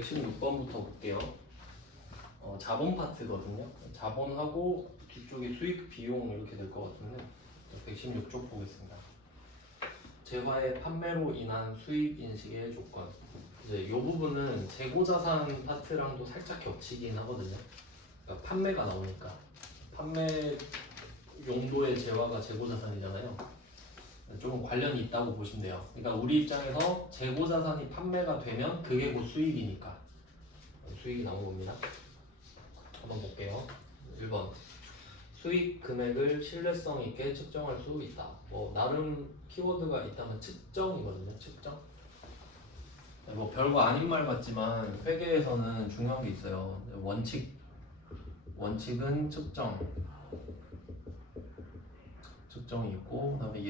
116번부터 볼게요. 자본 파트거든요. 자본하고 뒤쪽이 수익 비용 이렇게 될 것 같은데 116쪽 보겠습니다. 재화의 판매로 인한 수익 인식의 조건. 이제 이 부분은 재고자산 파트랑도 살짝 겹치긴 하거든요. 그러니까 판매가 나오니까 판매 용도의 재화가 재고자산이잖아요. 조금 관련이 있다고 보시면 돼요. 그러니까 우리 입장에서 재고자산이 판매가 되면 그게 곧 수익이니까 수익이 나온 겁니다. 한번 볼게요. 1번 수익 금액을 신뢰성 있게 측정할 수 있다. 나름 키워드가 있다면 측정이거든요. 측정. 뭐 별거 아닌 말 같지만 회계에서는 중요한 게 있어요. 원칙은 측정이 있고, 그다음에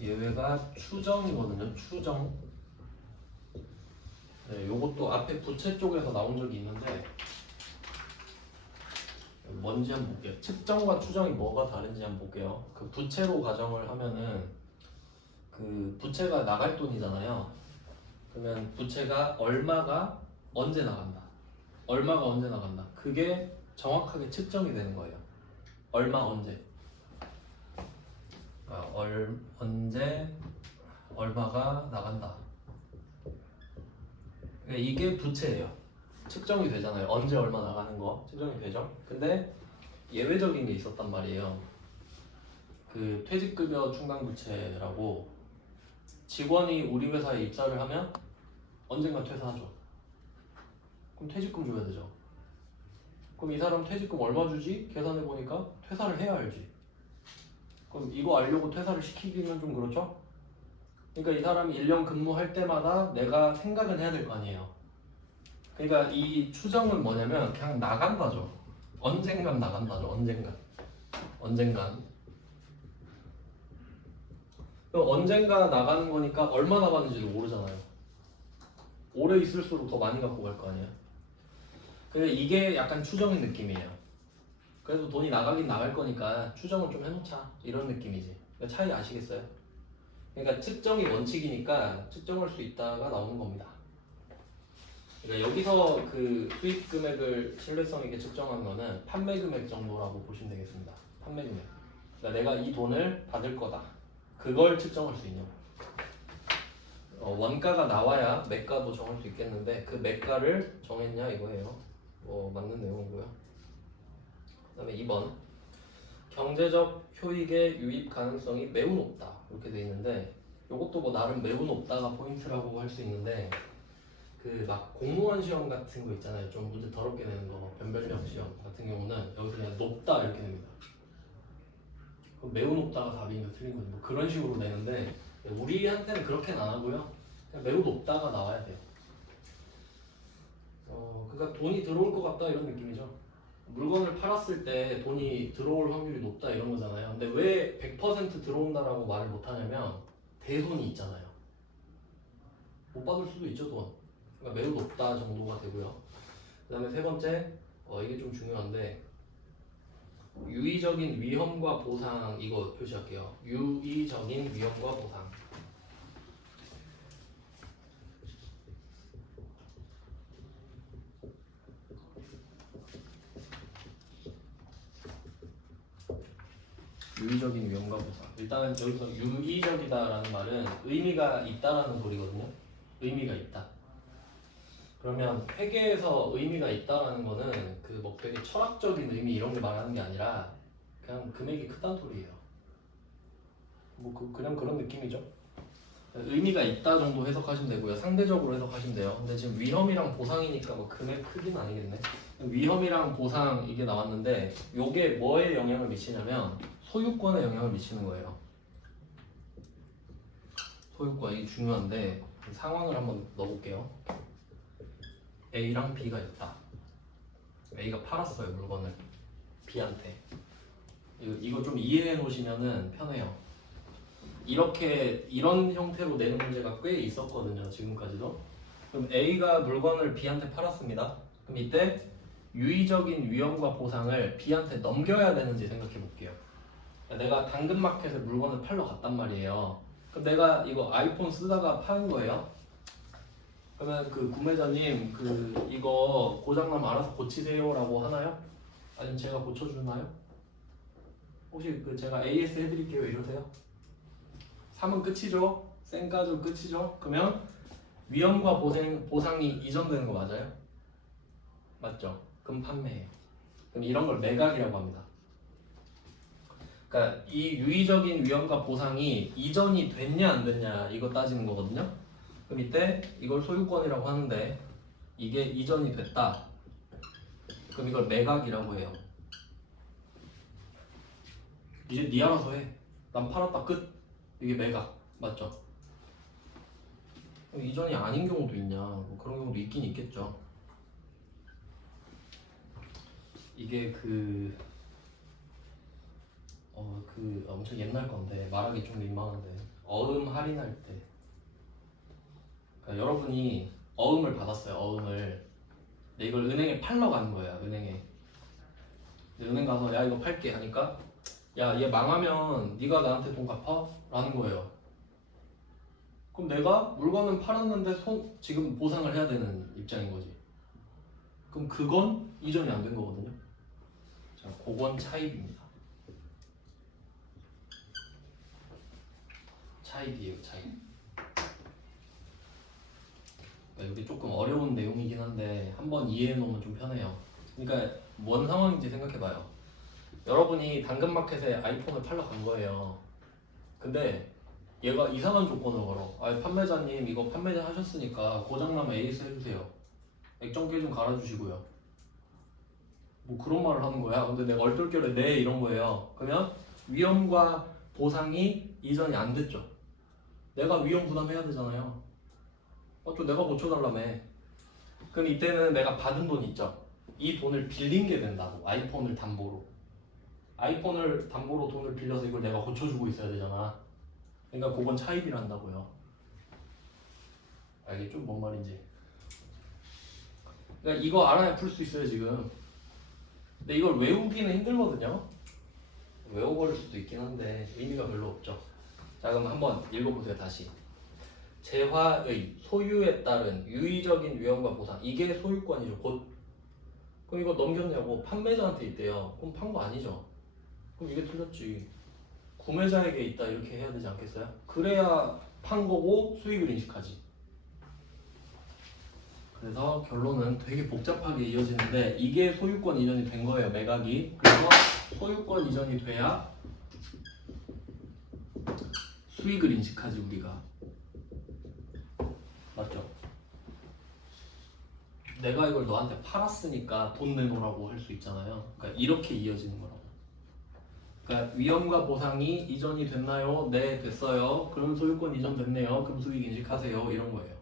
예외가 추정이거든요. 추정. 네, 요것도 앞에 부채 쪽에서 나온 적이 있는데 뭔지 한번 볼게요. 측정과 추정이 뭐가 다른지 한번 볼게요. 그 부채로 가정을 하면은 그 부채가 나갈 돈이잖아요. 그러면 부채가 얼마가 언제 나간다. 그게 정확하게 측정이 되는 거예요. 얼마 언제. 언제 얼마가 나간다. 그러니까 이게 부채예요. 측정이 되잖아요. 언제 얼마 나가는 거 측정이 되죠. 근데 예외적인 게 있었단 말이에요. 그 퇴직급여 충당부채라고 직원이 우리 회사에 입사를 하면 언젠가 퇴사하죠. 그럼 퇴직금 줘야 되죠. 그럼 이 사람 퇴직금 얼마 주지? 계산해 보니까 퇴사를 해야 알지. 그럼 이거 알려고 퇴사를 시키기는 좀 그렇죠? 그러니까 이 사람이 1년 근무할 때마다 내가 생각은 해야 될 거 아니에요. 그러니까 이 추정은 뭐냐면 그냥 나간다죠. 언젠간 나간다죠. 언젠간. 그럼 언젠가 나가는 거니까 얼마 나가는지도 모르잖아요. 오래 있을수록 더 많이 갖고 갈 거 아니에요. 근데 이게 약간 추정인 느낌이에요. 그래도 돈이 나가긴 나갈 거니까 추정을 좀 해놓자 이런 느낌이지. 그러니까 차이 아시겠어요? 그러니까 측정이 원칙이니까 측정할 수 있다가 나오는 겁니다. 그러니까 여기서 그 수익 금액을 신뢰성 있게 측정한 거는 판매 금액 정도라고 보시면 되겠습니다. 판매 금액. 그러니까 내가 이 돈을 받을 거다. 그걸 측정할 수 있냐고. 원가가 나와야 매가도 정할 수 있겠는데 그 매가를 정했냐 이거예요. 맞는 내용이고요. 그 다음에 2번 경제적 효익의 유입 가능성이 매우 높다 이렇게 돼 있는데 이것도 뭐 나름 매우 높다가 포인트라고 할 수 있는데 그 막 공무원 시험 같은 거 있잖아요. 좀 문제 더럽게 내는 거 변별력 시험 같은 경우는 여기서 그냥 높다 이렇게 됩니다. 그럼 매우 높다가 답이니까 틀린 거지 뭐 그런 식으로 내는데 우리한테는 그렇게는 안 하고요. 그냥 매우 높다가 나와야 돼요. 그러니까 돈이 들어올 것 같다 이런 느낌이죠. 물건을 팔았을 때 돈이 들어올 확률이 높다 이런 거잖아요. 근데 왜 100% 들어온다라고 말을 못 하냐면 대손이 있잖아요. 못 받을 수도 있죠 돈. 그러니까 매우 높다 정도가 되고요. 그 다음에 세 번째 이게 좀 중요한데 유의적인 위험과 보상 이거 표시할게요. 유의적인 위험과 보상. 유의적인 위험과 보상. 일단 여기서 유의적이다라는 말은 의미가 있다라는 소리거든요. 의미가 있다. 그러면 회계에서 의미가 있다라는 거는 그 뭐 되게 철학적인 의미 이런 걸 말하는 게 아니라 그냥 금액이 크다는 소리예요. 그냥 그런 느낌이죠. 의미가 있다 정도 해석하시면 되고요. 상대적으로 해석하시면 돼요. 근데 지금 위험이랑 보상이니까 뭐 금액 크기는 아니겠네. 위험이랑 보상 이게 나왔는데 이게 뭐에 영향을 미치냐면 소유권에 영향을 미치는 거예요. 소유권 이게 중요한데 상황을 한번 넣어볼게요. A랑 B가 있다. A가 팔았어요 물건을 B한테. 이거 좀 이해해 놓으시면은 편해요. 이런 형태로 내는 문제가 꽤 있었거든요 지금까지도. 그럼 A가 물건을 B한테 팔았습니다. 그럼 이때 유의적인 위험과 보상을 B한테 넘겨야 되는지 생각해 볼게요. 내가 당근마켓에 물건을 팔러 갔단 말이에요. 그럼 내가 이거 아이폰 쓰다가 파는 거예요. 그러면 그 구매자님 그 이거 고장나면 알아서 고치세요라고 하나요? 아니면 제가 고쳐주나요? 혹시 그 제가 AS 해드릴게요 이러세요? 3은 끝이죠? 쌩까지 끝이죠? 그러면 위험과 보상이 이전되는 거 맞아요? 맞죠? 그럼 판매예요. 그럼 이런 걸 매각이라고 합니다. 그러니까 이 유의적인 위험과 보상이 이전이 됐냐 안 됐냐 이거 따지는 거거든요. 그럼 이때 이걸 소유권이라고 하는데 이게 이전이 됐다. 그럼 이걸 매각이라고 해요. 이제 네 알아서 해. 난 팔았다 끝. 이게 매각 맞죠? 그럼 이전이 아닌 경우도 있냐? 뭐 그런 경우도 있긴 있겠죠. 이게 그 엄청 옛날 건데 말하기 좀 민망한데 어음 할인할 때 그러니까 여러분이 어음을 받았어요. 어음을 근데 이걸 은행에 팔러 가는 거야. 은행에 근데 은행 가서 야 이거 팔게 하니까 야 얘 망하면 네가 나한테 돈 갚아? 라는 거예요. 그럼 내가 물건은 팔았는데 지금 보상을 해야 되는 입장인 거지. 그럼 그건 이전이 안 된 거거든요. 자, 그건 차입입니다. 차입이에요, 차입. 그러니까 여기 조금 어려운 내용이긴 한데 한번 이해해 놓으면 좀 편해요. 그러니까 뭔 상황인지 생각해봐요. 여러분이 당근마켓에 아이폰을 팔러 간 거예요. 근데 얘가 이상한 조건을 걸어. 아, 판매자님 이거 판매자 하셨으니까 고장나면 AS 해주세요. 액정기 좀 갈아주시고요. 뭐 그런 말을 하는 거야. 근데 내가 얼떨결에 네 이런 거예요. 그러면 위험과 보상이 이전이 안 됐죠. 내가 위험 부담해야 되잖아요. 좀 내가 고쳐달라며. 그럼 이때는 내가 받은 돈 있죠. 이 돈을 빌린 게 된다고. 아이폰을 담보로. 아이폰을 담보로 돈을 빌려서 이걸 내가 고쳐주고 있어야 되잖아. 그러니까 그건 차입이란다고요. 알겠죠? 뭔 말인지. 그러니까 이거 알아야 풀 수 있어요 지금. 근데 이걸 외우기는 힘들거든요. 외워버릴 수도 있긴 한데 의미가 별로 없죠. 자 그럼 한번 읽어보세요 다시. 재화의 소유에 따른 유의적인 위험과 보상 이게 소유권이죠. 곧 그럼 이거 넘겼냐고 판매자한테 있대요. 그럼 판 거 아니죠. 그럼 이게 틀렸지. 구매자에게 있다 이렇게 해야 되지 않겠어요? 그래야 판 거고 수익을 인식하지. 그래서 결론은 되게 복잡하게 이어지는데 이게 소유권 이전이 된 거예요. 매각이. 그래서 소유권 이전이 돼야 수익을 인식하지 우리가. 맞죠? 내가 이걸 너한테 팔았으니까 돈 내놓으라고 할 수 있잖아요. 그러니까 이렇게 이어지는 거라고. 그러니까 위험과 보상이 이전이 됐나요? 네, 됐어요. 그럼 소유권 이전 됐네요. 그럼 수익 인식하세요. 이런 거예요.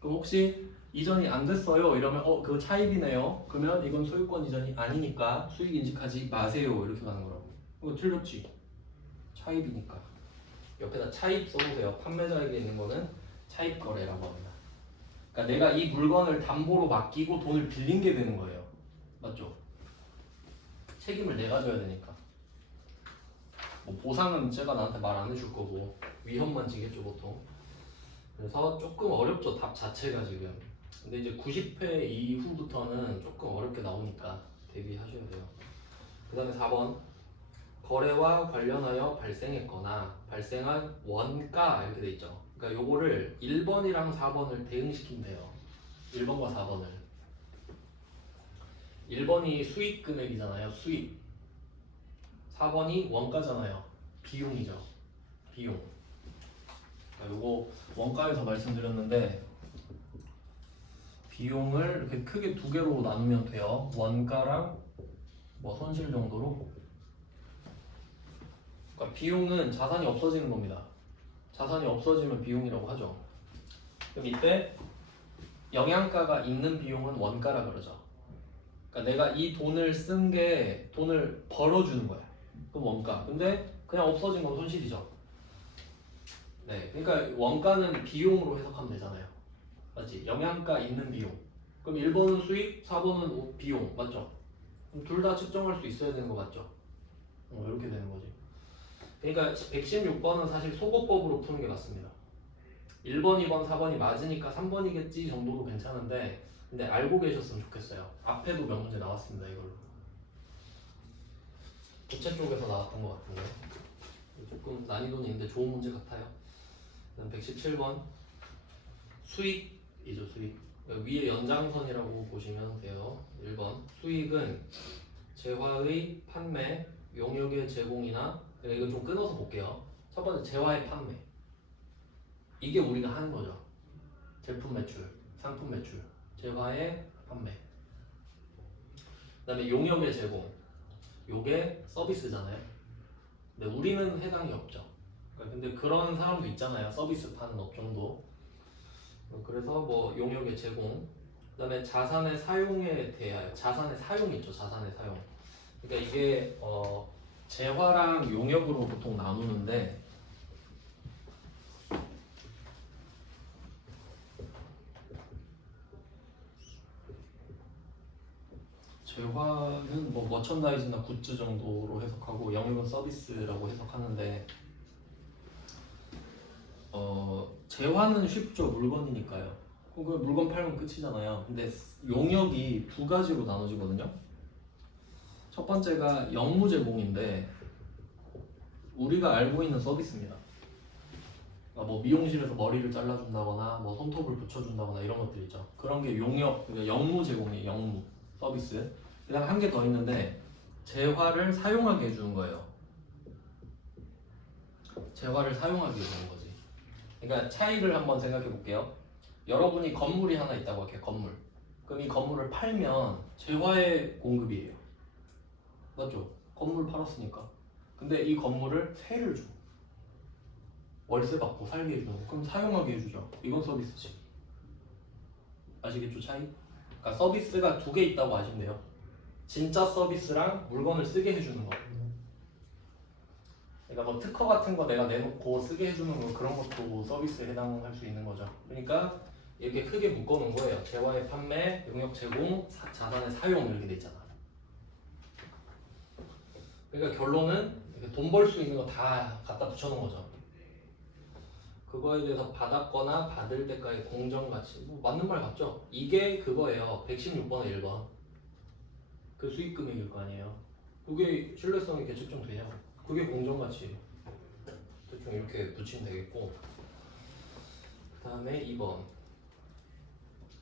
그럼 혹시 이전이 안 됐어요. 이러면 그거 차입이네요. 그러면 이건 소유권 이전이 아니니까 수익 인식하지 마세요. 이렇게 가는 거라고. 이거 틀렸지? 차입이니까. 옆에다 차입 써보세요. 판매자에게 있는 거는 차입 거래라고 합니다. 그러니까 내가 이 물건을 담보로 맡기고 돈을 빌린 게 되는 거예요. 맞죠? 책임을 내가 져야 되니까. 뭐 보상은 제가 나한테 말 안 해줄 거고 위험만 지겠죠 보통. 그래서 조금 어렵죠 답 자체가 지금. 근데 이제 90회 이후부터는 조금 어렵게 나오니까 대비하셔야 돼요. 그 다음에 4번 거래와 관련하여 발생했거나 발생한 원가 이렇게 돼 있죠. 그러니까 요거를 1번이랑 4번을 대응시키면 돼요. 1번과 4번을. 1번이 수익 금액이잖아요. 수익. 4번이 원가잖아요. 비용이죠. 비용. 요거 원가에서 말씀드렸는데 비용을 이렇게 크게 두 개로 나누면 돼요. 원가랑 뭐 손실 정도로. 그러니까 비용은 자산이 없어지는 겁니다. 자산이 없어지면 비용이라고 하죠. 그럼 이때 영양가가 있는 비용은 원가라 그러죠. 그러니까 내가 이 돈을 쓴 게 돈을 벌어주는 거야. 그럼 원가. 근데 그냥 없어진 건 손실이죠. 네, 그러니까 원가는 비용으로 해석하면 되잖아요. 맞지? 영양가 있는 비용. 그럼 1번은 수익, 4번은 비용. 맞죠? 그럼 둘 다 측정할 수 있어야 되는 거 맞죠? 이렇게 되는 거지. 그러니까 116번은 사실 소거법으로 푸는 게 맞습니다. 1번, 2번, 4번이 맞으니까 3번이겠지 정도로 괜찮은데 근데 알고 계셨으면 좋겠어요. 앞에도 몇 문제 나왔습니다. 이걸로. 부채 쪽에서 나왔던 것 같은데 조금 난이도는 있는데 좋은 문제 같아요. 그다음 117번 수익이죠. 수익. 위에 연장선이라고 보시면 돼요. 1번 수익은 재화의 판매, 용역의 제공이나 이건 좀 끊어서 볼게요. 첫 번째 재화의 판매. 이게 우리가 하는 거죠. 제품 매출, 상품 매출, 재화의 판매. 그다음에 용역의 제공. 요게 서비스잖아요. 근데 우리는 해당이 없죠. 근데 그런 사람도 있잖아요. 서비스 파는 업종도. 그래서 뭐 용역의 제공. 그다음에 자산의 사용에 대하여 자산의 사용 있죠. 자산의 사용. 그러니까 이게 재화랑 용역으로 보통 나누는데 재화는 뭐 머천다이즈나 굿즈 정도로 해석하고 용역은 서비스라고 해석하는데 재화는 쉽죠. 물건이니까요. 그 물건 팔면 끝이잖아요. 근데 용역이 두 가지로 나눠지거든요. 첫 번째가 영무 제공인데 우리가 알고 있는 서비스입니다. 그러니까 뭐 미용실에서 머리를 잘라준다거나 뭐 손톱을 붙여준다거나 이런 것들 있죠. 그런 게 용역, 그러니까 영무 제공이에요. 영무 서비스. 그다음 한 개 더 있는데 재화를 사용하게 해주는 거예요. 재화를 사용하게 해주는 거지. 그러니까 차이를 한번 생각해 볼게요. 여러분이 건물이 하나 있다고 할게요. 건물. 그럼 이 건물을 팔면 재화의 공급이에요. 맞죠? 건물 팔았으니까. 근데 이 건물을 세를 줘. 월세 받고 살게 해주는 거. 그럼 사용하게 해주죠. 이건 서비스지. 아시겠죠? 차이? 그러니까 서비스가 두 개 있다고 아시면 돼요. 진짜 서비스랑 물건을 쓰게 해주는 거. 그러니까 뭐 특허 같은 거 내가 내놓고 쓰게 해주는 거 그런 것도 서비스에 해당할 수 있는 거죠. 그러니까 이렇게 크게 묶어놓은 거예요. 재화의 판매, 용역 제공, 자산의 사용 이렇게 돼 있잖아. 그러니까 결론은 돈 벌 수 있는 거 다 갖다 붙여놓은 거죠. 그거에 대해서 받았거나 받을 때까지 공정가치 뭐 맞는 말 같죠? 이게 그거예요. 116번에 1번 그 수익금액일 거 아니에요. 그게 신뢰성 있게 측정되냐고. 그게 공정가치예요. 대충 이렇게 붙이면 되겠고 그 다음에 2번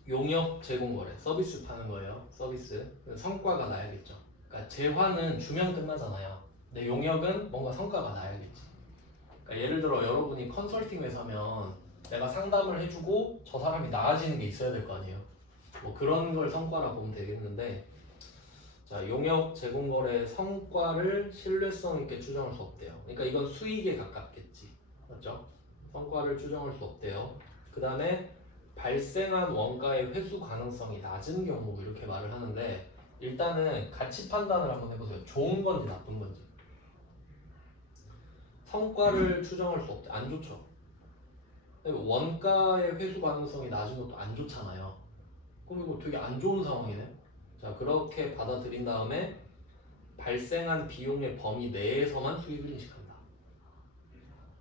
용역 제공거래 서비스 파는 거예요. 서비스 성과가 나야겠죠. 그러니까 재화는 주면 끝나잖아요. 근데 용역은 뭔가 성과가 나야겠지. 그러니까 예를 들어 여러분이 컨설팅 회사면 내가 상담을 해주고 저 사람이 나아지는 게 있어야 될 거 아니에요. 뭐 그런 걸 성과라 보면 되겠는데 자 용역 제공거래의 성과를 신뢰성 있게 추정할 수 없대요. 그러니까 이건 수익에 가깝겠지. 맞죠? 성과를 추정할 수 없대요. 그 다음에 발생한 원가의 회수 가능성이 낮은 경우 이렇게 말을 하는데 일단은 가치 판단을 한번 해보세요. 좋은 건지 나쁜 건지. 성과를 추정할 수 없대. 안 좋죠. 원가의 회수 가능성이 낮은 것도 안 좋잖아요. 그럼 이거 되게 안 좋은 상황이네. 자 그렇게 받아들인 다음에 발생한 비용의 범위 내에서만 수익을 인식한다.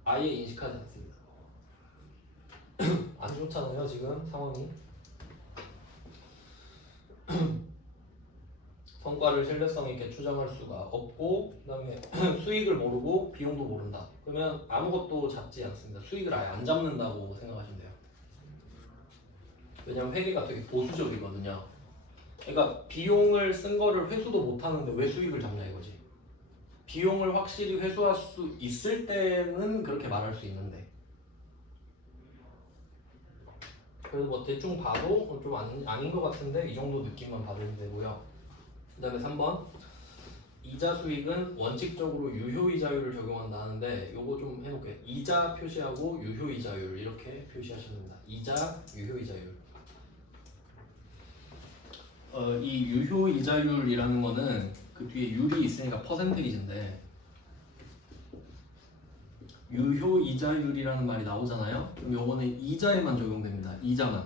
아예 인식하지 않습니다. 안 좋잖아요 지금 상황이. 성과를 신뢰성 있게 추정할 수가 없고 그 다음에 수익을 모르고 비용도 모른다. 그러면 아무것도 잡지 않습니다. 수익을 아예 안 잡는다고 생각하시면 돼요. 왜냐면 회계가 되게 보수적이거든요. 그러니까 비용을 쓴 거를 회수도 못하는데 왜 수익을 잡냐 이거지. 비용을 확실히 회수할 수 있을 때는 그렇게 말할 수 있는데 그래서 뭐 대충 봐도 좀 아닌 것 같은데 이 정도 느낌만 받으면 되고요. 그 다음에 3번 이자 수익은 원칙적으로 유효이자율을 적용한다 하는데 요거 좀 해놓을게요. 이자 표시하고 유효이자율 이렇게 표시하시면 됩니다. 이자, 유효이자율. 이 유효이자율이라는 거는 그 뒤에 율이 있으니까 퍼센테이지인데 유효이자율이라는 말이 나오잖아요. 그럼 요거는 이자에만 적용됩니다. 이자만.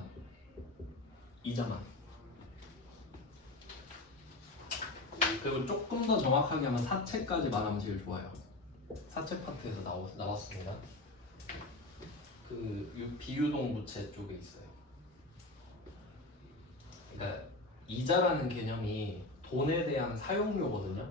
그리고 조금 더 정확하게 하면 사채까지 말하면 제일 좋아요. 사채 파트에서 나왔습니다. 비유동 부채 쪽에 있어요. 그러니까 이자라는 개념이 돈에 대한 사용료거든요.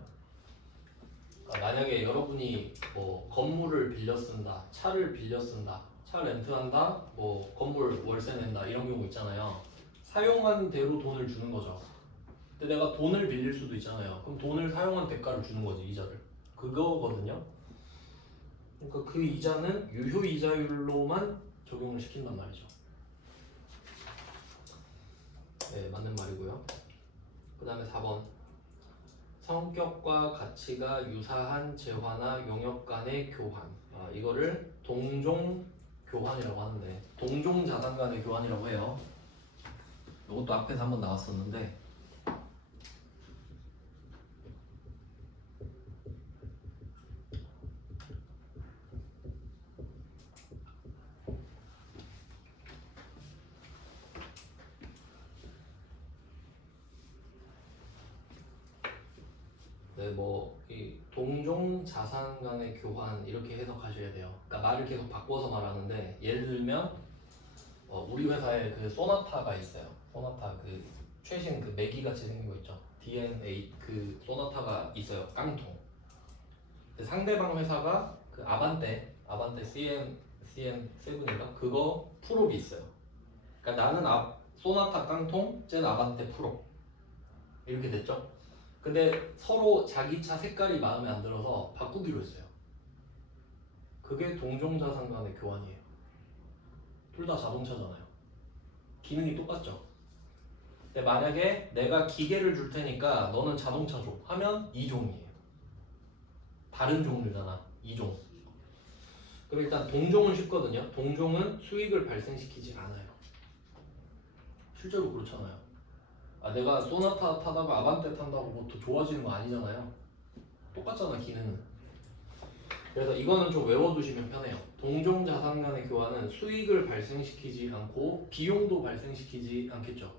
그러니까 만약에 여러분이 뭐 건물을 빌려 쓴다, 차를 빌려 쓴다, 차 렌트한다, 뭐 건물 월세 낸다 이런 경우 있잖아요. 사용한 대로 돈을 주는 거죠. 근데 내가 돈을 빌릴 수도 있잖아요. 그럼 돈을 사용한 대가를 주는 거지, 이자를. 그거거든요. 그러니까 그 이자는 유효 이자율로만 적용을 시킨단 말이죠. 네, 맞는 말이고요. 그 다음에 4번. 성격과 가치가 유사한 재화나 용역 간의 교환. 이거를 동종 교환이라고 하는데, 동종 자산 간의 교환이라고 해요. 이것도 앞에서 한번 나왔었는데, 네, 이 동종 자산 간의 교환 이렇게 해석하셔야 돼요. 그러니까 말을 계속 바꿔서 말하는데, 예를 들면 우리 회사에 그 소나타가 있어요. 소나타 그 최신 그 매기 같이 생긴 거 있죠. DNA 그 소나타가 있어요. 깡통. 근데 상대방 회사가 그 아반떼 CN7인가 그거 프롭이 있어요. 그러니까 나는 소나타 깡통, 쟤는 아반떼 프롭 이렇게 됐죠. 근데 서로 자기 차 색깔이 마음에 안 들어서 바꾸기로 했어요. 그게 동종자산 간의 교환이에요. 둘 다 자동차잖아요. 기능이 똑같죠. 근데 만약에 내가 기계를 줄 테니까 너는 자동차 줘 하면 2종이에요. 다른 종류잖아. 2종. 그럼 일단 동종은 쉽거든요. 동종은 수익을 발생시키지 않아요. 실제로 그렇잖아요. 내가 소나타 타다가 아반떼 탄다고 뭐 더 좋아지는 거 아니잖아요. 똑같잖아, 기능은. 그래서 이거는 좀 외워두시면 편해요. 동종 자산 간의 교환은 수익을 발생시키지 않고 비용도 발생시키지 않겠죠.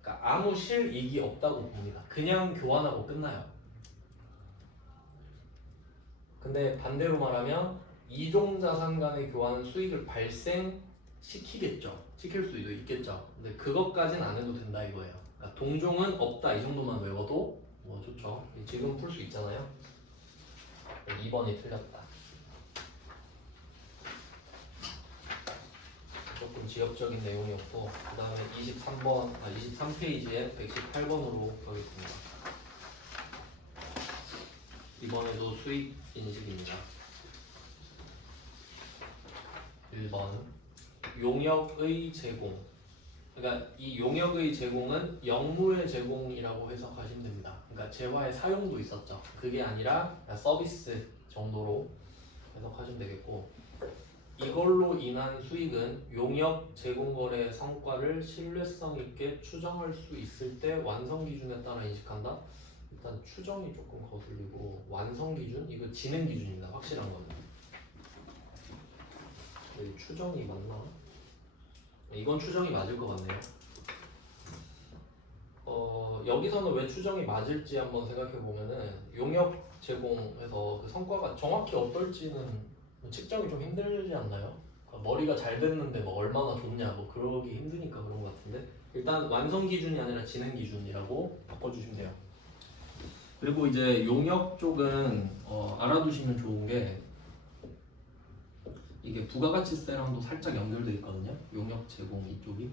그러니까 아무 실이익이 없다고 봅니다. 그냥 교환하고 끝나요. 근데 반대로 말하면 이종 자산 간의 교환은 수익을 발생시키겠죠. 시킬 수도 있겠죠. 근데 그것까지는 안 해도 된다 이거예요. 그러니까 동종은 없다 이 정도만 외워도 뭐 좋죠. 지금 풀 수 있잖아요. 2번이 틀렸다. 조금 지역적인 내용이었고, 그 다음에 23페이지에 118번으로 가겠습니다. 이번에도 수익 인식입니다. 1번 용역의 제공. 그러니까 이 용역의 제공은 영무의 제공이라고 해석하시면 됩니다. 그러니까 재화의 사용도 있었죠. 그게 아니라 서비스 정도로 해석하시면 되겠고, 이걸로 인한 수익은 용역 제공 거래의 성과를 신뢰성 있게 추정할 수 있을 때 완성 기준에 따라 인식한다. 일단 추정이 조금 거슬리고, 완성 기준? 이거 진행 기준입니다. 확실한 거는. 추정이 맞나? 이건 추정이 맞을 것 같네요. 여기서는 왜 추정이 맞을지 한번 생각해 보면은, 용역 제공해서 그 성과가 정확히 어떨지는 측정이 좀 힘들지 않나요? 그러니까 머리가 잘 됐는데 뭐 얼마나 좋냐 뭐 그러기 힘드니까 그런 것 같은데, 일단 완성 기준이 아니라 진행 기준이라고 바꿔주시면 돼요. 그리고 이제 용역 쪽은 알아두시면 좋은 게, 이게 부가가치세랑도 살짝 연결돼 있거든요. 용역 제공 이쪽이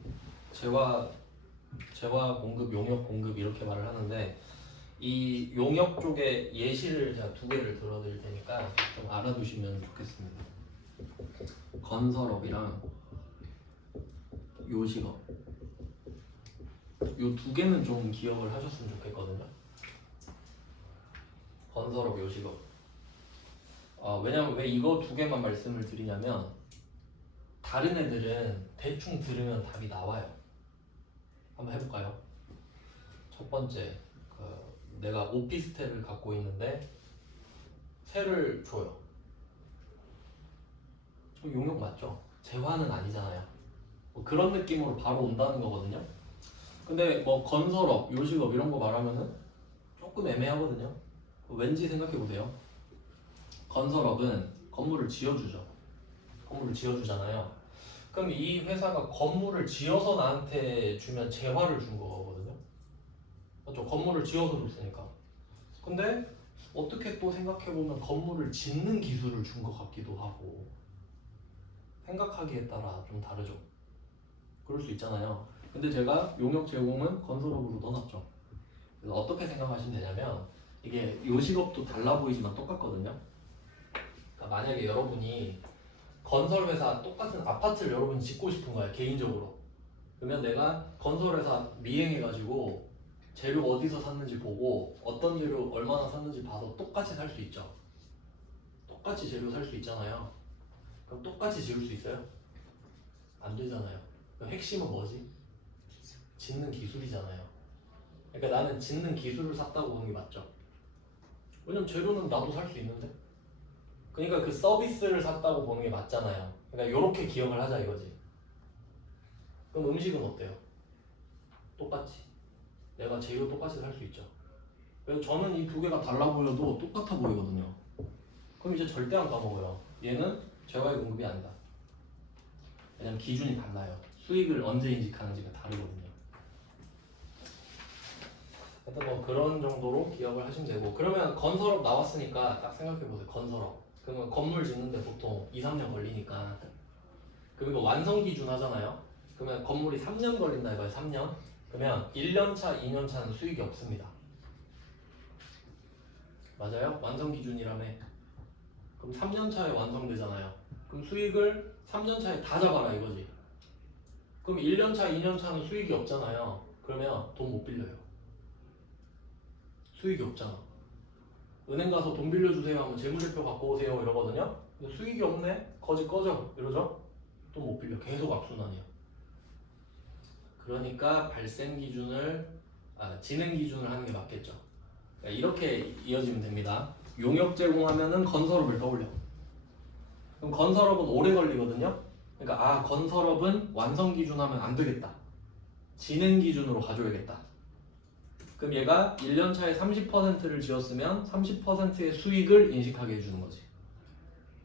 재화 공급, 용역 공급 이렇게 말을 하는데, 이 용역 쪽에 예시를 제가 2개를 들어드릴 테니까 좀 알아두시면 좋겠습니다. 건설업이랑 요식업, 요 2개는 좀 기억을 하셨으면 좋겠거든요. 건설업, 요식업. 왜냐면 왜 이거 2개만 말씀을 드리냐면, 다른 애들은 대충 들으면 답이 나와요. 한번 해볼까요? 첫 번째, 내가 오피스텔을 갖고 있는데 세를 줘요. 용역 맞죠? 재화는 아니잖아요. 뭐 그런 느낌으로 바로 온다는 거거든요. 근데 뭐 건설업, 요식업 이런 거 말하면은 조금 애매하거든요. 왠지 생각해 보세요. 건설업은 건물을 지어주죠. 건물을 지어주잖아요. 그럼 이 회사가 건물을 지어서 나한테 주면 재화를 준 거거든요. 맞죠? 건물을 지어서 줬으니까. 근데 어떻게 또 생각해보면 건물을 짓는 기술을 준 것 같기도 하고, 생각하기에 따라 좀 다르죠. 그럴 수 있잖아요. 근데 제가 용역 제공은 건설업으로 넣어놨죠. 그래서 어떻게 생각하시면 되냐면, 이게 요식업도 달라 보이지만 똑같거든요. 그러니까 만약에 여러분이 건설회사 똑같은 아파트를 여러분이 짓고 싶은 거야, 개인적으로. 그러면 내가 건설회사 미행해가지고 재료 어디서 샀는지 보고 어떤 재료 얼마나 샀는지 봐서 똑같이 살 수 있죠. 똑같이 재료 살 수 있잖아요. 그럼 똑같이 지을 수 있어요? 안 되잖아요. 그럼 핵심은 뭐지? 짓는 기술이잖아요. 그러니까 나는 짓는 기술을 샀다고 보는 게 맞죠. 왜냐면 재료는 나도 살 수 있는데. 그러니까 그 서비스를 샀다고 보는 게 맞잖아요. 그러니까 이렇게 기억을 하자 이거지. 그럼 음식은 어때요? 똑같이. 내가 재료 똑같이 살 수 있죠. 그래서 저는 이 두 개가 달라 보여도 똑같아 보이거든요. 그럼 이제 절대 안 까먹어요. 얘는 재화의 공급이 아니다. 왜냐면 기준이 달라요. 수익을 언제 인식하는지가 다르거든요. 하여튼 뭐 그런 정도로 기억을 하시면 되고, 그러면 건설업 나왔으니까 딱 생각해보세요. 건설업. 그러면 건물 짓는데 보통 2, 3년 걸리니까, 그리고 완성 기준 하잖아요. 그러면 건물이 3년 걸린다 이거예요. 3년. 그러면 1년 차, 2년 차는 수익이 없습니다. 맞아요? 완성 기준이라며. 그럼 3년 차에 완성되잖아요. 그럼 수익을 3년 차에 다 잡아라 이거지. 그럼 1년 차, 2년 차는 수익이 없잖아요. 그러면 돈 못 빌려요. 수익이 없잖아. 은행 가서 돈 빌려주세요 하면 재무제표 갖고 오세요 이러거든요. 근데 수익이 없네? 거지 꺼져 이러죠? 돈 못 빌려. 계속 악순환이야. 그러니까 발생 기준을 진행 기준을 하는 게 맞겠죠. 그러니까 이렇게 이어지면 됩니다. 용역 제공하면은 건설업을 떠올려. 그럼 건설업은 오래 걸리거든요. 그러니까 건설업은 완성 기준 하면 안 되겠다. 진행 기준으로 가져야겠다. 그럼 얘가 1년 차에 30%를 지었으면 30%의 수익을 인식하게 해주는 거지.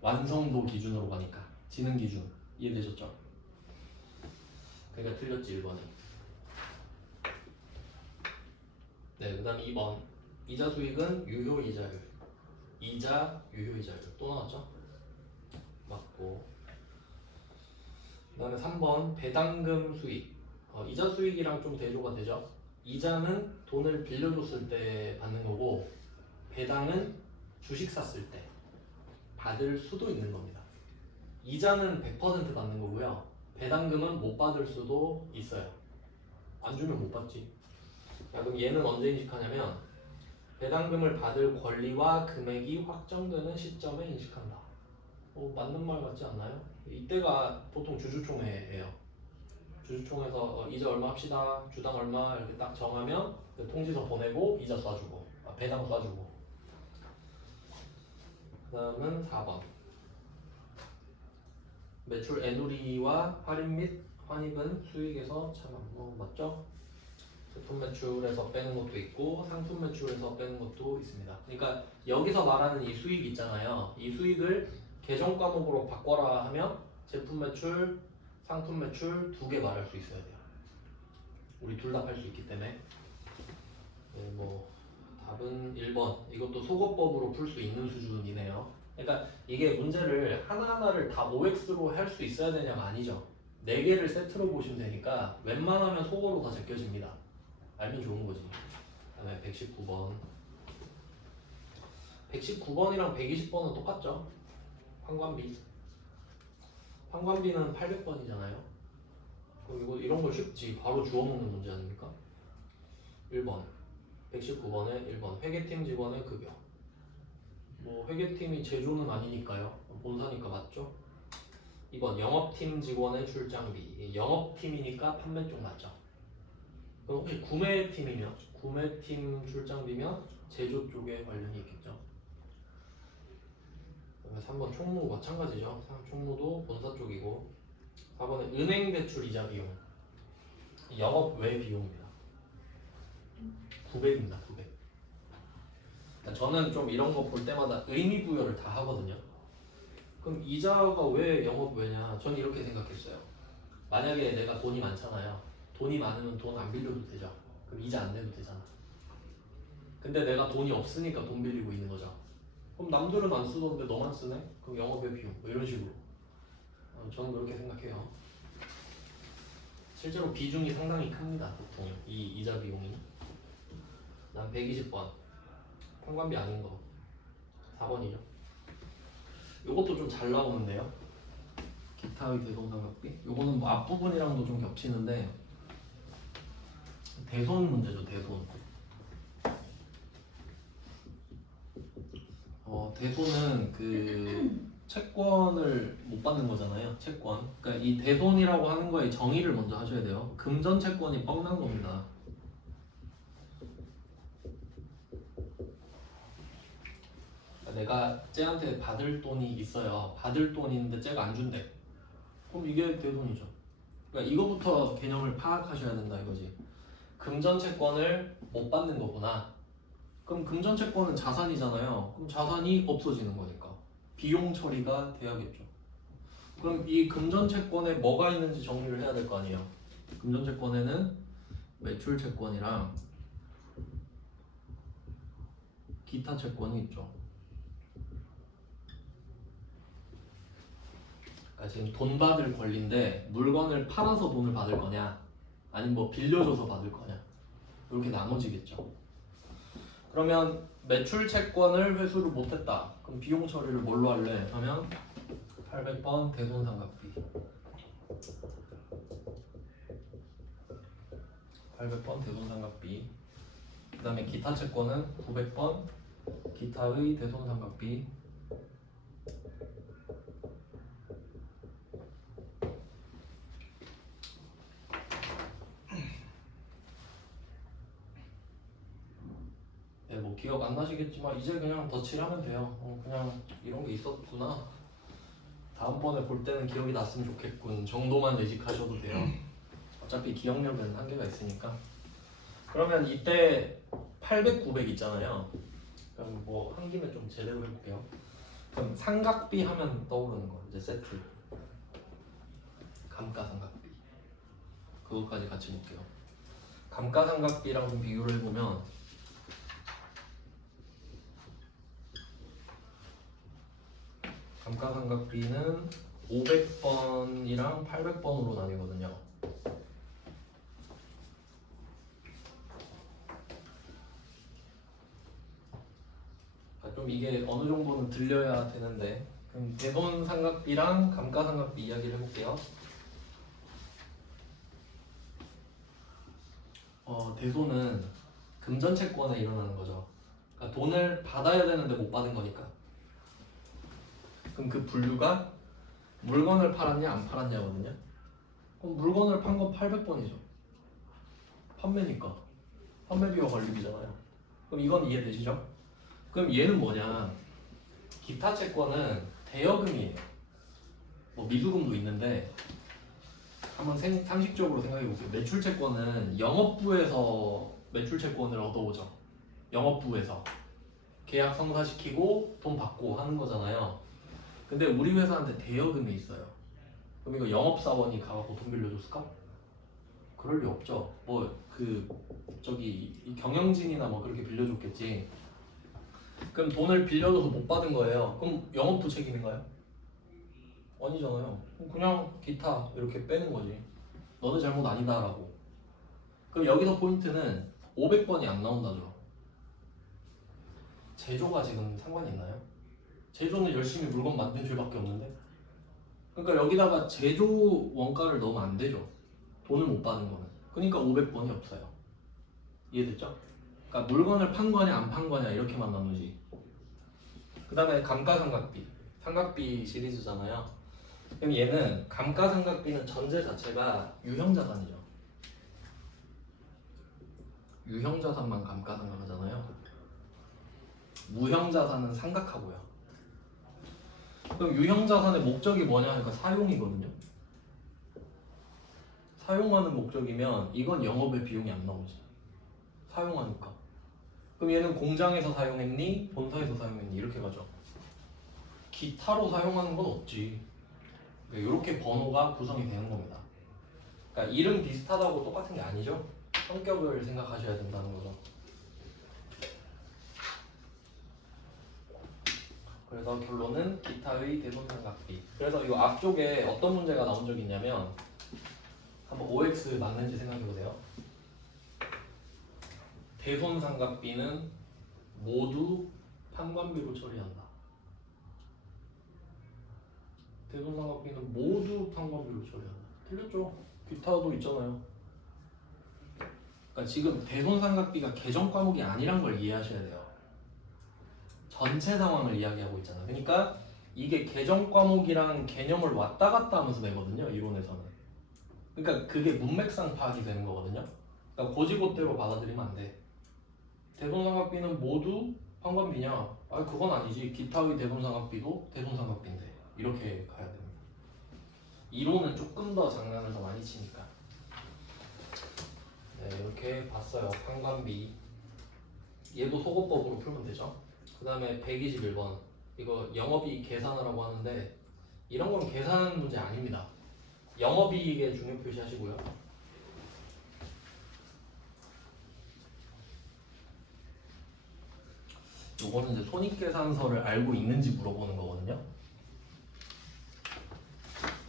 완성도 기준으로 가니까. 진행 기준. 이해되셨죠? 그러니까 틀렸지 1번이. 네, 그 다음에 2번. 이자 수익은 유효 이자율. 이자 유효 이자율. 또 나왔죠? 맞고. 그 다음에 3번 배당금 수익. 이자 수익이랑 좀 대조가 되죠. 이자는 돈을 빌려줬을 때 받는 거고, 배당은 주식 샀을 때 받을 수도 있는 겁니다. 이자는 100% 받는 거고요. 배당금은 못 받을 수도 있어요. 안 주면 못 받지. 그럼 얘는 언제 인식하냐면, 배당금을 받을 권리와 금액이 확정되는 시점에 인식한다. 맞는 말 같지 않나요? 이때가 보통 주주총회예요. 주주총회에서 이자 얼마 합시다, 주당 얼마 이렇게 딱 정하면 통지서 보내고 이자 쏴주고, 배당 쏴주고. 그 다음은 4번. 매출 애누리와 할인 및 환입은 수익에서 차감. 맞죠? 제품 매출에서 빼는 것도 있고 상품 매출에서 빼는 것도 있습니다. 그러니까 여기서 말하는 이 수익 있잖아요. 이 수익을 계정 과목으로 바꿔라 하면 제품 매출, 상품 매출 두 개 말할 수 있어야 돼요. 우리 둘 다 팔 수 있기 때문에. 네, 뭐 답은 1번. 이것도 속어법으로 풀 수 있는 수준이네요. 그러니까 이게 문제를 하나하나를 다 OX로 할 수 있어야 되냐가 아니죠. 4개를 세트로 보시면 되니까 웬만하면 속어로 다 제껴집니다. 알면 좋은 거지. 그다음에 119번. 119번이랑 120번은 똑같죠. 판관비. 판관비는 800번이잖아요. 그리고 이런 거 쉽지. 바로 주워먹는 문제 아닙니까? 1번. 119번에 1번. 회계팀 직원의 급여. 뭐 회계팀이 제조는 아니니까요. 본사니까 맞죠? 2번. 영업팀 직원의 출장비. 영업팀이니까 판매 쪽 맞죠? 그럼 혹시 구매팀이면? 구매팀 출장비면 제조 쪽에 관련이 있겠죠? 그다음에 3번 총무 마찬가지죠. 총무도 본사 쪽이고. 4번은 은행 대출 이자 비용. 영업 외 비용입니다. 900입니다. 900. 저는 좀 이런 거 볼 때마다 의미 부여를 다 하거든요. 그럼 이자가 왜 영업 외냐? 저는 이렇게 생각했어요. 만약에 내가 돈이 많잖아요. 돈이 많으면 돈 안 빌려도 되죠. 그럼 이자 안 내도 되잖아. 근데 내가 돈이 없으니까 돈 빌리고 있는 거죠. 그럼 남들은 안 쓰던데 너만 쓰네? 그럼 영업의 비용 뭐 이런 식으로. 저는 그렇게 생각해요. 실제로 비중이 상당히 큽니다. 보통 이 이자 비용이. 난 120번 평관비 아닌 거 4번이죠. 요것도 좀 잘 나오는데요. 기타의 대손삼각비. 요거는 뭐 앞부분이랑도 좀 겹치는데 대손 문제죠. 대손. 대손은 그 채권을 못 받는 거잖아요. 채권. 그러니까 이 대손이라고 하는 거에 정의를 먼저 하셔야 돼요. 금전 채권이 뻥난 겁니다. 그러니까 내가 쟤한테 받을 돈이 있어요. 받을 돈이 있는데 쟤가 안 준대. 그럼 이게 대손이죠. 그러니까 이거부터 개념을 파악하셔야 된다 이거지. 금전 채권을 못 받는 거구나. 그럼 금전 채권은 자산이잖아요. 그럼 자산이 없어지는 거니까 비용 처리가 돼야겠죠. 그럼 이 금전 채권에 뭐가 있는지 정리를 해야 될 거 아니에요. 금전 채권에는 매출 채권이랑 기타 채권이 있죠. 그러니까 지금 돈 받을 권리인데 물건을 팔아서 돈을 받을 거냐 아니면 뭐 빌려줘서 받을 거냐 이렇게 나눠지겠죠. 그러면 매출 채권을 회수를 못했다. 그럼 비용 처리를 뭘로 할래? 하면 800번 대손삼각비. 800번 대손삼각비. 그 다음에 기타 채권은 900번 기타의 대손삼각비. 네, 뭐 기억 안 나시겠지만 이제 그냥 덧칠하면 돼요. 그냥 이런 게 있었구나. 다음번에 볼 때는 기억이 났으면 좋겠군 정도만 예측하셔도 돼요. 어차피 기억력은 한계가 있으니까. 그러면 이때 800, 900 있잖아요. 그럼 뭐 한 김에 좀 제대로 해볼게요. 그럼 삼각비 하면 떠오르는 거 이제 세트. 감가상각비. 그것까지 같이 볼게요. 감가상각비랑 좀 비교를 해보면 감가상각비는 500번이랑 800번으로 나뉘거든요. 좀 이게 어느 정도는 들려야 되는데 그럼 대손삼각비랑 감가상각비 이야기를 해볼게요. 대손은 금전채권에 일어나는 거죠. 그러니까 돈을 받아야 되는데 못 받은 거니까. 그럼 그 분류가 물건을 팔았냐 안 팔았냐거든요. 그럼 물건을 판 건 800번이죠. 판매니까. 판매비와 관리비잖아요. 그럼 이건 이해되시죠? 그럼 얘는 뭐냐? 기타 채권은 대여금이에요. 뭐 미수금도 있는데 한번 상식적으로 생각해 볼게요. 매출 채권은 영업부에서 매출 채권을 얻어오죠. 영업부에서 계약 성사시키고 돈 받고 하는 거잖아요. 근데 우리 회사한테 대여금이 있어요. 그럼 이거 영업사원이 가갖고 돈 빌려줬을까? 그럴 리 없죠. 뭐 저기 경영진이나 뭐 그렇게 빌려줬겠지. 그럼 돈을 빌려줘서 못 받은 거예요. 그럼 영업부 책임인가요? 아니잖아요. 그냥 기타 이렇게 빼는 거지. 너네 잘못 아니다라고. 그럼 여기서 포인트는 500번이 안 나온다죠. 제조가 지금 상관이 있나요? 제조는 열심히 물건 만든 죄밖에 없는데. 그러니까 여기다가 제조 원가를 넣으면 안 되죠. 돈을 못 받은 거는. 그러니까 500번이 없어요. 이해됐죠? 그러니까 물건을 판 거냐 안 판 거냐 이렇게만 나누지. 그 다음에 감가상각비. 삼각비 시리즈잖아요. 그럼 얘는 감가상각비는 전제 자체가 유형자산이죠. 유형자산만 감가상각하잖아요. 무형자산은 상각하고요. 그럼 유형자산의 목적이 뭐냐 하니까 사용이거든요. 사용하는 목적이면 이건 영업의 비용이 안 나오지. 사용하니까. 그럼 얘는 공장에서 사용했니? 본사에서 사용했니? 이렇게 가죠. 기타로 사용하는 건 없지. 이렇게 번호가 구성이 되는 겁니다. 그러니까 이름 비슷하다고 똑같은 게 아니죠. 성격을 생각하셔야 된다는 거죠. 그래서 결론은 기타의 대손삼각비. 그래서 이 앞쪽에 어떤 문제가 나온 적이 있냐면 한번 OX 맞는지 생각해보세요. 대손삼각비는 모두 판관비로 처리한다. 대손삼각비는 모두 판관비로 처리한다. 틀렸죠? 기타도 있잖아요. 그러니까 지금 대손삼각비가 개정 과목이 아니란 걸 이해하셔야 돼요. 전체 상황을 이야기하고 있잖아. 그러니까 이게 개정 과목이랑 개념을 왔다 갔다 하면서 내거든요. 이론에서는. 그러니까 그게 문맥상 파악이 되는 거거든요. 그러니까 고지고대로 받아들이면 안 돼. 대손삼각비는 모두 판관비냐? 아 그건 아니지. 기타의 대손삼각비도 대손삼각비인데 이렇게 가야 됩니다. 이론은 조금 더 장난을 더 많이 치니까. 네, 이렇게 봤어요. 판관비. 얘도 소거법으로 풀면 되죠. 그 다음에 121번. 이거 영업이익 계산하라고 하는데 이런 건 계산하는 문제 아닙니다. 영업이익에 중요 표시하시고요. 요거는 이제 손익계산서를 알고 있는지 물어보는 거거든요.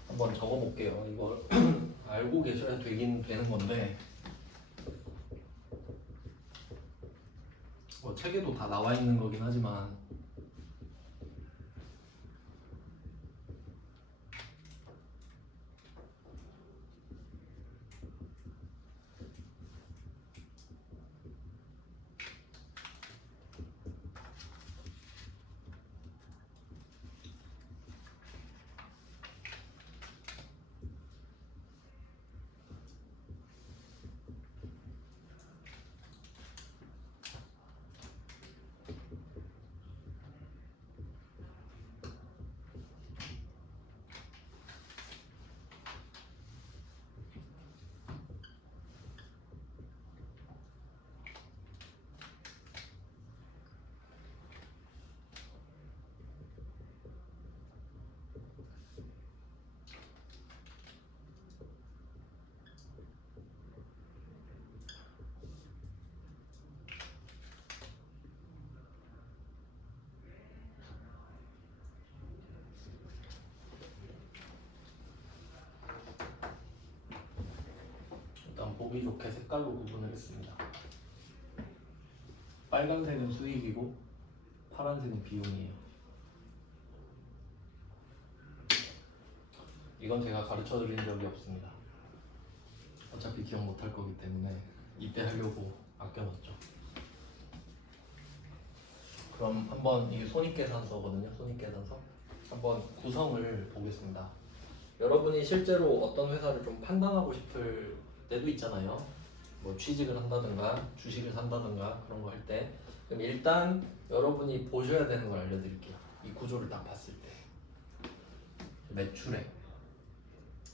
한번 적어볼게요. 이걸 알고 계셔야 되긴 되는 건데 뭐 책에도 다 나와 있는 거긴 하지만 일단 보기 좋게 색깔로 구분을 했습니다. 빨간색은 수익이고 파란색은 비용이에요. 이건 제가 가르쳐 드린 적이 없습니다. 어차피 기억 못 할 거기 때문에 이때 하려고 아껴놨죠. 그럼 한번 이게 손익계산서거든요. 손익계산서 한번 구성을 보겠습니다. 여러분이 실제로 어떤 회사를 좀 판단하고 싶을 때도 있잖아요. 뭐 취직을 한다든가 주식을 산다든가 그런 거 할 때. 그럼 일단 여러분이 보셔야 되는 걸 알려드릴게요. 이 구조를 딱 봤을 때 매출액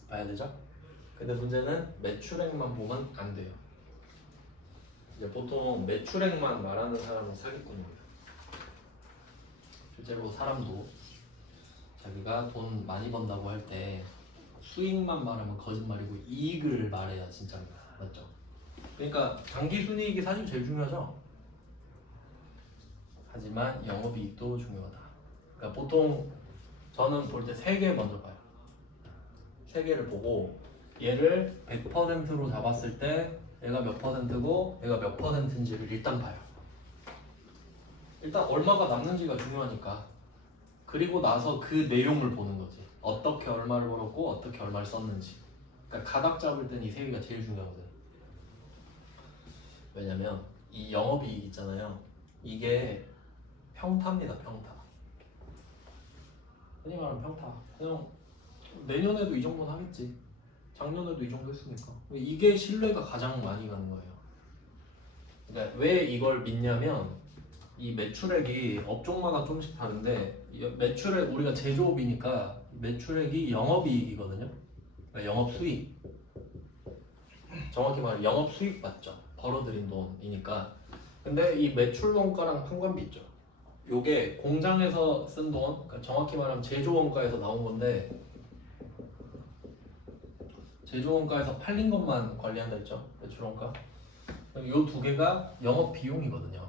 봐야 되죠? 근데 문제는 매출액만 보면 안 돼요. 이제 보통 매출액만 말하는 사람은 사기꾼입니다. 실제로 사람도 자기가 돈 많이 번다고 할 때 수익만 말하면 거짓말이고 이익을 말해야 진짜입니다. 맞죠? 그러니까 당기순이익이 사실 제일 중요하죠. 하지만 영업이익도 중요하다. 그러니까 보통 저는 볼 때 세 개 먼저 봐요. 세 개를 보고 얘를 100%로 잡았을 때 얘가 몇 퍼센트고 얘가 몇 퍼센트인지를 일단 봐요. 일단 얼마가 남는지가 중요하니까. 그리고 나서 그 내용을 보는 거지. 어떻게 얼마를 벌었고 어떻게 얼마를 썼는지. 그러니까 가닥 잡을 땐 이 세 개가 제일 중요하거든. 왜냐면 이 영업이익 있잖아요. 이게 평타입니다. 평타. 흔히 말하는 평타. 그냥 내년에도 이 정도는 하겠지. 작년에도 이 정도 했으니까. 이게 신뢰가 가장 많이 가는 거예요. 그러니까 왜 이걸 믿냐면 이 매출액이 업종마다 조금씩 다른데 매출액 우리가 제조업이니까 매출액이 영업이익이거든요. 그러니까 영업수익. 정확히 말하면 영업수익 맞죠? 벌어들인 돈이니까. 근데 이 매출원가랑 판관비 있죠. 요게 공장에서 쓴 돈, 그러니까 정확히 말하면 제조원가에서 나온 건데 제조원가에서 팔린 것만 관리한다 했죠. 매출원가. 요 두 개가 영업 비용이거든요.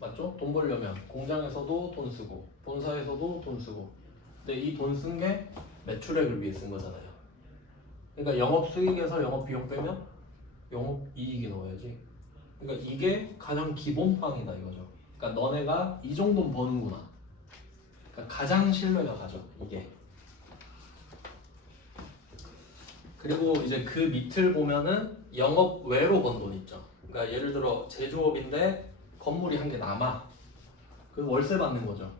맞죠? 돈 벌려면 공장에서도 돈 쓰고 본사에서도 돈 쓰고 근데 이 돈 쓴 게 매출액을 위해 쓴 거잖아요. 그러니까 영업 수익에서 영업 비용 빼면 영업 이익이 나와야지. 그러니까 이게 가장 기본빵이다 이거죠. 그러니까 너네가 이 정도는 버는구나. 그러니까 가장 신뢰가 가죠 이게. 그리고 이제 그 밑을 보면은 영업 외로 번 돈 있죠. 그러니까 예를 들어 제조업인데 건물이 한 개 남아. 그럼 월세 받는 거죠.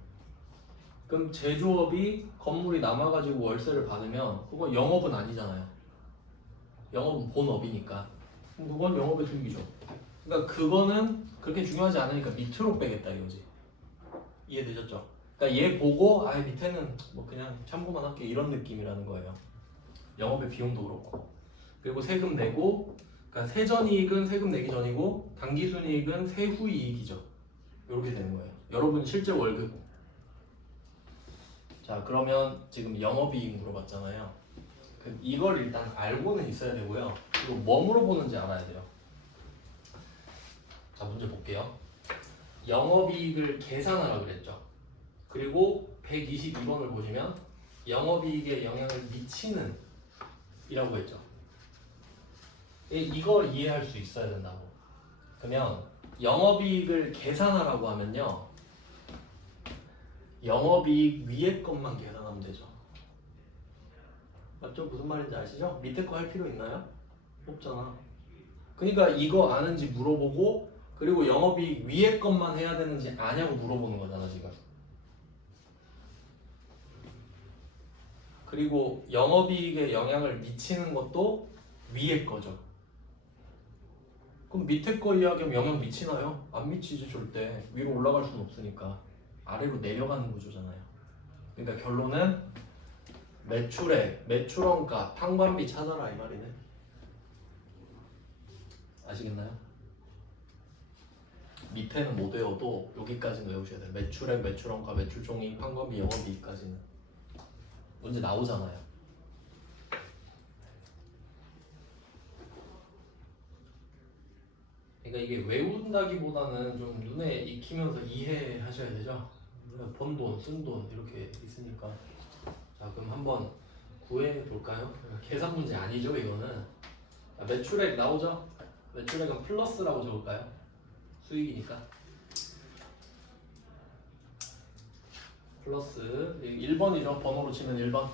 그럼 제조업이 건물이 남아가지고 월세를 받으면 그건 영업은 아니잖아요. 영업은 본업이니까. 그럼 그건 영업의 수익이죠. 그러니까 그거는 그렇게 중요하지 않으니까 밑으로 빼겠다 이거지. 이해되셨죠? 그러니까 얘 보고 아 밑에는 뭐 그냥 참고만 할게 이런 느낌이라는 거예요. 영업의 비용도 그렇고. 그리고 세금 내고 그러니까 세전이익은 세금 내기 전이고 당기순이익은 세후 이익이죠. 이렇게 되는 거예요. 여러분 실제 월급. 자 그러면 지금 영업이익 물어봤잖아요. 그럼 이걸 일단 알고는 있어야 되고요. 그리고 뭐 물어보는지 알아야 돼요. 자 문제 볼게요. 영업이익을 계산하라 그랬죠. 그리고 122번을 보시면 영업이익에 영향을 미치는 이라고 했죠. 이걸 이해할 수 있어야 된다고. 그러면 영업이익을 계산하라고 하면요. 영업이익 위에 것만 계산하면 되죠. 맞죠? 무슨 말인지 아시죠? 밑에 거 할 필요 있나요? 없잖아. 그러니까 이거 아는지 물어보고 그리고 영업이익 위에 것만 해야 되는지 아냐고 물어보는 거잖아 지금. 그리고 영업이익에 영향을 미치는 것도 위에 거죠. 그럼 밑에 거 이야기하면 영향 미치나요? 안 미치지 절대. 위로 올라갈 수는 없으니까. 아래로 내려가는 구조잖아요. 그러니까 결론은 매출액, 매출원가, 판관비 찾아라 이 말이네. 아시겠나요? 밑에는 못 외워도 여기까지는 외우셔야 돼요. 매출액, 매출원가, 매출총익, 판관비, 영업이익까지는 문제 나오잖아요. 그러니까 이게 외운다기보다는 좀 눈에 익히면서 이해하셔야 되죠. 번 돈, 쓴 돈 이렇게 있으니까. 자 그럼 한번 구해 볼까요? 계산 문제 아니죠 이거는. 자, 매출액 나오죠? 매출액은 플러스라고 적을까요? 수익이니까. 플러스 1번이죠. 번호로 치면 1번.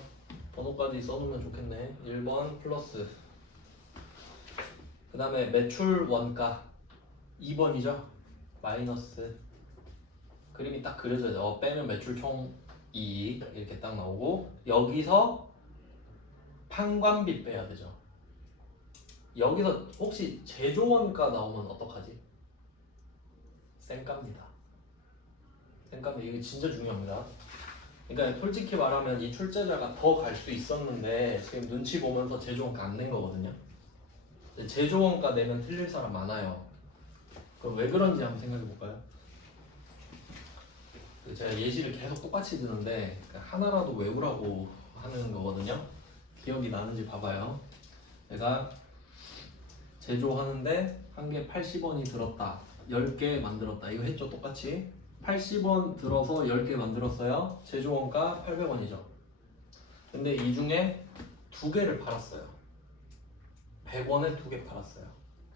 번호까지 써놓으면 좋겠네. 1번 플러스. 그 다음에 매출 원가 2번이죠. 마이너스. 그림이 딱 그려져요. 빼면 매출 총 이익 이렇게 딱 나오고 여기서 판관비 빼야 되죠. 여기서 혹시 제조원가 나오면 어떡하지? 쌩깝니다. 쌩깝니다. 이게 진짜 중요합니다. 그러니까 솔직히 말하면 이 출제자가 더 갈 수 있었는데 지금 눈치 보면서 제조원가 안 낸 거거든요. 제조원가 내면 틀릴 사람 많아요. 그럼 왜 그런지 한번 생각해 볼까요? 제가 예시를 계속 똑같이 드는데 하나라도 외우라고 하는 거거든요. 기억이 나는지 봐봐요. 내가 제조하는데 한 개 80원이 들었다. 10개 만들었다. 이거 했죠 똑같이. 80원 들어서 10개 만들었어요. 제조원가 800원이죠. 근데 이 중에 2개를 팔았어요. 100원에 2개 팔았어요.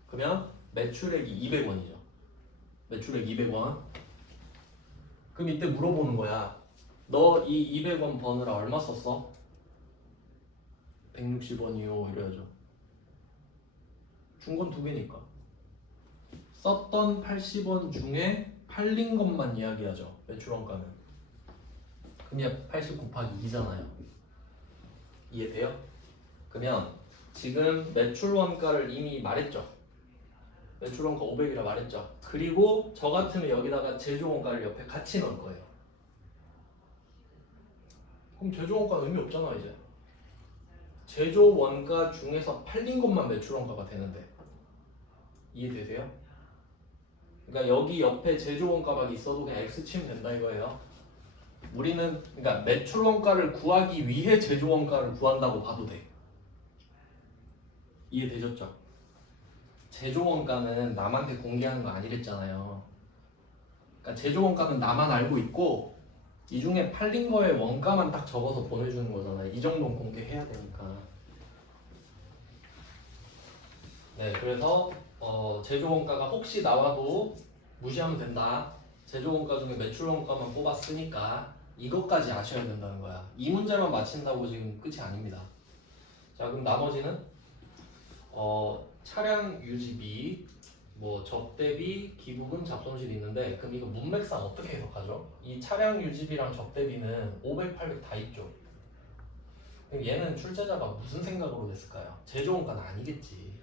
그러면 매출액이 200원이죠. 매출액 200원. 그럼 이때 물어보는 거야. 너 이 200원 버느라 얼마 썼어? 160원이요. 이래야죠. 준 건 2개니까. 썼던 80원 중에 팔린 것만 이야기하죠. 매출원가는. 그냥 80 곱하기 2잖아요. 이해돼요? 그러면 지금 매출원가를 이미 말했죠. 매출원가 500이라 말했죠. 그리고 저 같으면 여기다가 제조원가를 옆에 같이 넣을 거예요. 그럼 제조원가 의미 없잖아 이제. 제조원가 중에서 팔린 것만 매출원가가 되는데 이해되세요? 그러니까 여기 옆에 제조원가만 있어도 그냥 x 치면 된다 이거예요. 우리는 그러니까 매출원가를 구하기 위해 제조원가를 구한다고 봐도 돼. 이해되셨죠? 제조원가는 남한테 공개하는 거 아니랬잖아요. 그러니까 제조원가는 나만 알고 있고 이 중에 팔린 거의 원가만 딱 적어서 보내주는 거잖아요. 이 정도는 공개해야 되니까. 네, 그래서 제조원가가 혹시 나와도 무시하면 된다. 제조원가 중에 매출원가만 뽑았으니까 이것까지 아셔야 된다는 거야. 이 문제만 맞힌다고 지금 끝이 아닙니다. 자, 그럼 나머지는 차량 유지비, 뭐 접대비, 기부금, 잡손실 있는데 그럼 이거 문맥상 어떻게 해석하죠? 이 차량 유지비랑 접대비는 500, 800 다 있죠. 그럼 얘는 출제자가 무슨 생각으로 냈을까요? 제조원가는 아니겠지.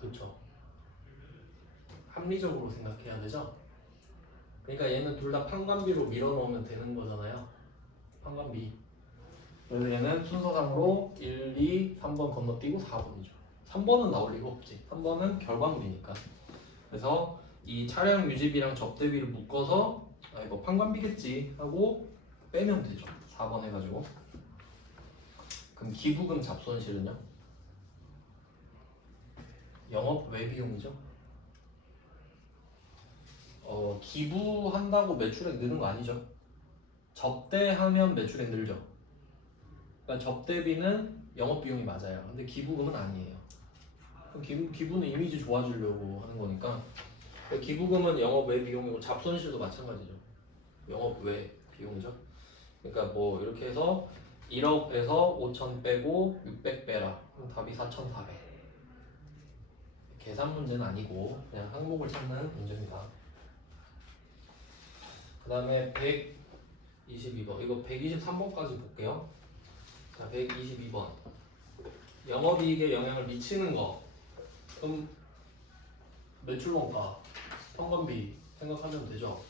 그렇죠? 합리적으로 생각해야 되죠? 그러니까 얘는 둘 다 판관비로 밀어넣으면 되는 거잖아요. 판관비. 그래서 얘는 순서상으로 1, 2, 3번 건너뛰고 4번이죠. 3번은 나올 리가 없지. 3번은 결과물이니까. 그래서 이 차량 유지비랑 접대비를 묶어서 이거 판관비겠지 하고 빼면 되죠. 4번 해가지고. 그럼 기부금 잡손실은요? 영업 외비용이죠. 기부한다고 매출액 느는 거 아니죠. 접대하면 매출액 늘죠. 그러니까 접대비는 영업비용이 맞아요. 근데 기부금은 아니에요. 기부는 이미지 좋아지려고 하는 거니까. 기부금은 영업 외 비용이고 잡손실도 마찬가지죠. 영업 외 비용이죠. 그러니까 뭐 이렇게 해서 1억에서 5천 빼고 600 빼라. 그럼 답이 4,400. 계산 문제는 아니고 그냥 항목을 찾는 문제입니다. 그 다음에 122번. 이거 123번까지 볼게요. 자, 122번. 영업이익에 영향을 미치는 거. 그럼 매출원가, 평관비 생각하면 되죠.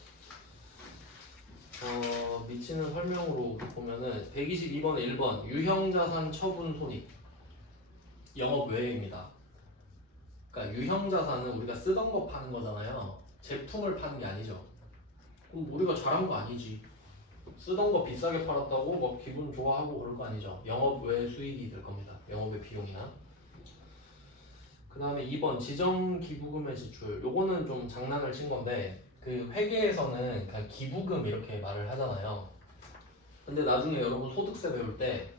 미치는 설명으로 보면은 122번에 1번 유형자산 처분 손익 영업 외입니다. 그러니까 유형자산은 우리가 쓰던 거 파는 거잖아요. 제품을 파는 게 아니죠. 그럼 우리가 잘한 거 아니지. 쓰던 거 비싸게 팔았다고 막 기분 좋아하고 그럴 거 아니죠. 영업 외 수익이 될 겁니다. 영업 외 비용이나. 그 다음에 2번 지정기부금의 지출. 요거는 좀 장난을 친 건데 그 회계에서는 그냥 기부금 이렇게 말을 하잖아요. 근데 나중에 여러분 소득세 배울 때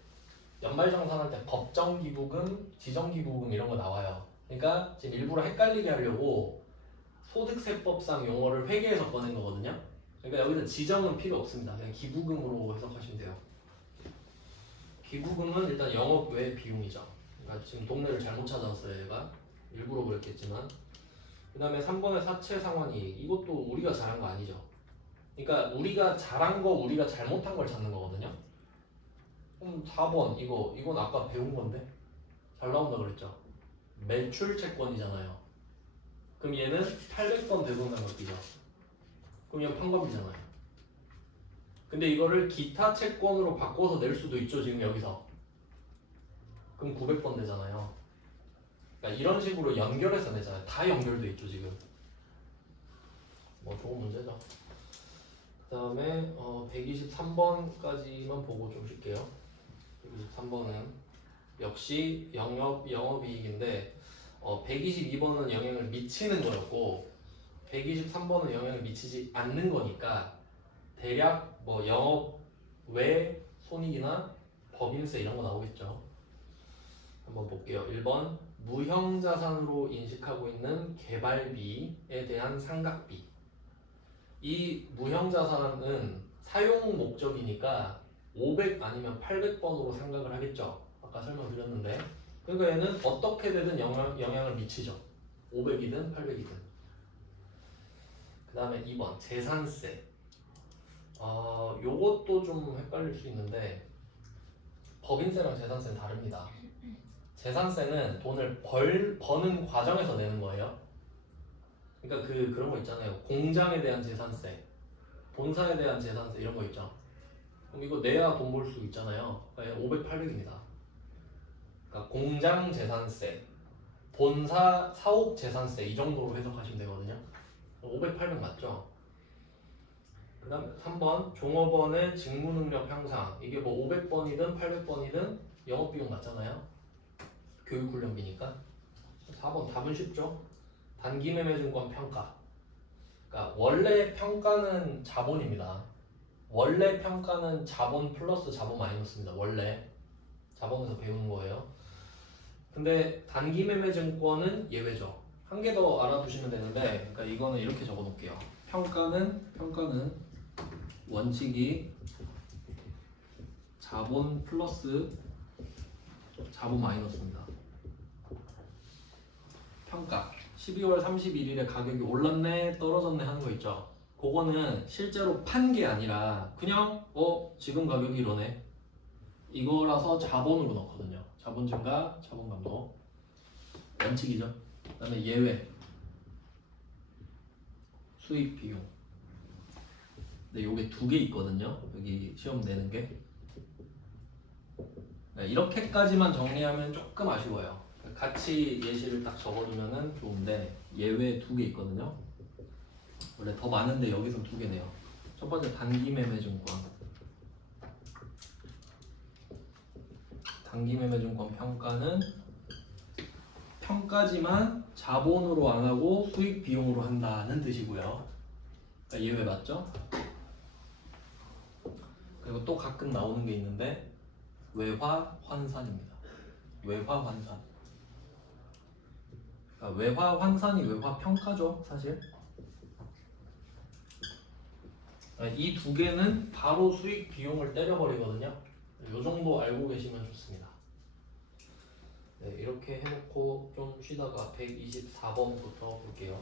연말정산할 때 법정기부금, 지정기부금 이런 거 나와요. 그러니까 지금 일부러 헷갈리게 하려고 소득세법상 용어를 회계에서 꺼낸 거거든요. 그러니까 여기서 지정은 필요 없습니다. 그냥 기부금으로 해석하시면 돼요. 기부금은 일단 영업 외 비용이죠. 그러니까 지금 동네를 잘못 찾아왔어요, 얘가. 일부러 그랬겠지만. 그 다음에 3번의 사채 상환이익. 이것도 우리가 잘한 거 아니죠. 그러니까 우리가 잘한 거, 우리가 잘못한 걸 찾는 거거든요. 그럼 4번 이건 아까 배운 건데 잘 나온다 그랬죠. 매출 채권이잖아요. 그럼 얘는 800번 대손상 갚이죠. 그럼 얘는 판관비잖아요. 근데 이거를 기타 채권으로 바꿔서 낼 수도 있죠. 지금 여기서. 그럼 900번 되잖아요. 그러니까 이런 식으로 연결해서 내잖아요. 다 연결돼 있죠 지금. 뭐 좋은 문제죠. 그 다음에 123번까지만 보고 좀 쉴게요. 123번은 역시 영업이익인데 122번은 영향을 미치는 거였고 123번은 영향을 미치지 않는 거니까 대략 뭐 영업 외 손익이나 법인세 이런 거 나오겠죠. 한번 볼게요. 1번 무형자산으로 인식하고 있는 개발비에 대한 상각비. 이 무형자산은 사용 목적이니까 500 아니면 800번으로 생각을 하겠죠. 아까 설명드렸는데. 그러니까 얘는 어떻게 되든 영향을 미치죠. 500이든 800이든. 그 다음에 2번 재산세. 요것도 좀 헷갈릴 수 있는데 법인세랑 재산세는 다릅니다. 재산세는 돈을 버는 과정에서 내는 거예요. 그러니까 그런 거 있잖아요. 공장에 대한 재산세, 본사에 대한 재산세 이런 거 있죠. 그럼 이거 내야 돈 벌 수 있잖아요. 500, 800입니다. 그러니까 공장 재산세, 본사 사옥 재산세 이 정도로 해석하시면 되거든요. 500, 800 맞죠? 그 다음 3번 종업원의 직무능력 향상. 이게 뭐 500번이든 800번이든 영업비용 맞잖아요. 교육훈련비니까. 4번 답은 쉽죠? 단기매매증권 평가. 그러니까 원래 평가는 자본입니다. 원래 평가는 자본 플러스 자본 마이너스입니다. 원래 자본에서 배우는 거예요. 근데 단기매매증권은 예외죠. 한 개 더 알아두시면 되는데, 그러니까 이거는 이렇게 적어놓을게요. 평가는 원칙이 자본 플러스 자본 마이너스입니다. 평가 12월 31일에 가격이 올랐네 떨어졌네 하는 거 있죠. 그거는 실제로 판 게 아니라 그냥 지금 가격이 이러네 이거라서 자본으로 넣거든요. 자본 증가, 자본 감소 원칙이죠. 그 다음에 예외 수익 비용. 근데 요게 두 개 있거든요. 여기 시험 내는 게 이렇게까지만 정리하면 조금 아쉬워요. 같이 예시를 딱 적어두면은 좋은데 예외 두 개 있거든요. 원래 더 많은데 여기서 두 개네요. 첫 번째 단기매매증권. 단기매매증권 평가는 평가지만 자본으로 안 하고 수익 비용으로 한다는 뜻이고요. 그러니까 예외 맞죠? 그리고 또 가끔 나오는 게 있는데 외화 환산입니다. 외화 환산. 그러니까 외화 환산이 외화 평가죠, 사실. 이 두 개는 바로 수익 비용을 때려버리거든요. 이 정도 알고 계시면 좋습니다. 네, 이렇게 해놓고 좀 쉬다가 124번부터 볼게요.